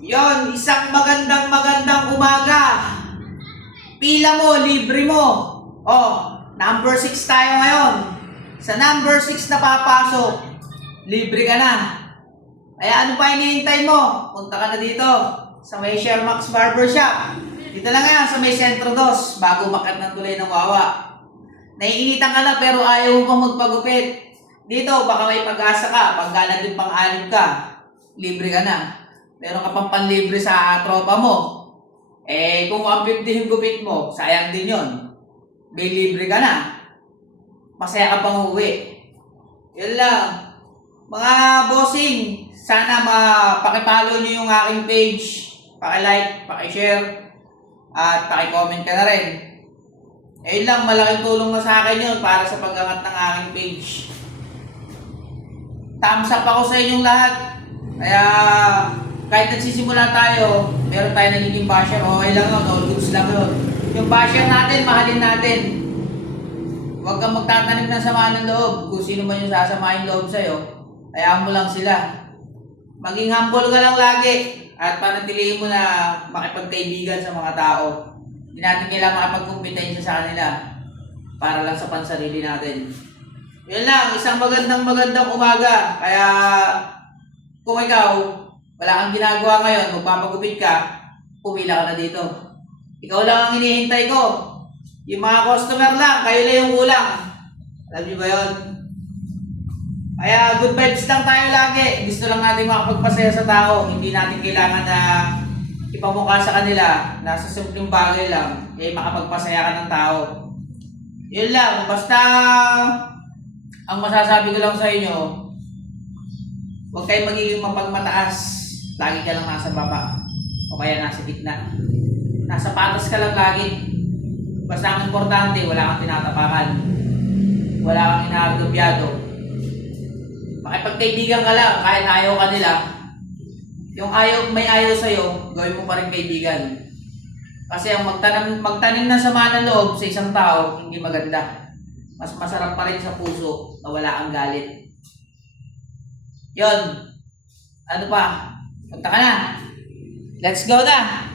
Yon, isang magandang umaga. Pila mo, libre mo. Oh, number 6 tayo ngayon. Sa number 6 na papasok, libre ka na. Kaya ano pa hinihintay mo? Punta ka na dito sa may Shermax Barbershop. Dito lang yan sa may Sentro 2, bago makat ng tulay ng Wawa. Naiinitan ka na pero ayaw mo pang magpagupit. Dito, baka may pag-asa ka, pagka nandun pang-alim ka, libre ka na. Meron ka pang panlibre sa tropa mo. Eh, kung 150 yung gupit mo, sayang din yun. May libre ka na. Masaya ka pang uwi. Yun lang. Mga bossing, sana pakipollow nyo yung aking page. Pakilike, pakishare, at pakicomment ka na rin. Eh lang, malaking tulong na sa akin yun para sa pag-angat ng aking page. Thumbs up ako sa inyong lahat. Kaya kahit nagsisimula tayo, meron tayo nagiging basher, okay lang yun, all goods lang yun. Yung basher natin, mahalin natin. Huwag kang magtatanim ng sama ng loob. Kung sino man yung sasamahin loob sa'yo, hayaan mo lang sila. Maging humble ka lang lagi at panatilihin mo na makipagkaibigan sa mga tao. Hindi natin kailangan makipagkumpetensya sa kanila para lang sa pansarili natin. Yun lang, isang magandang umaga. Kaya kung ikaw, wala kang ginagawa ngayon, magpapagupit ka, pumila ka na dito. Ikaw lang ang hinihintay ko. Yung mga customer lang, kayo lang yung kulang. Alam niyo ba yun? Kaya good vibes lang tayo lagi. Gusto lang natin makapagpasaya sa tao. Hindi natin kailangan na ipamukha sa kanila na sa simpleng bagay lang, eh makapagpasaya ka ng tao. Yun lang. Basta ang masasabi ko lang sa inyo, huwag kayong magiging mapagmataas. Lagi ka lang nasa baba o kaya nasa gitna. Nasa patas ka lang lagi. Basta ang importante, wala kang tinatapakan. Wala kang inaagabyado. Makipagkaibigan ka lang kahit ayaw ka nila. Yung may ayaw sa'yo, gawin mo pa rin kaibigan. Kasi ang magtanim ng sama ng loob sa isang tao, hindi maganda. Mas masarap pa rin sa puso na wala kang galit. Yon. Ano pa? Punta ka na. Let's go na.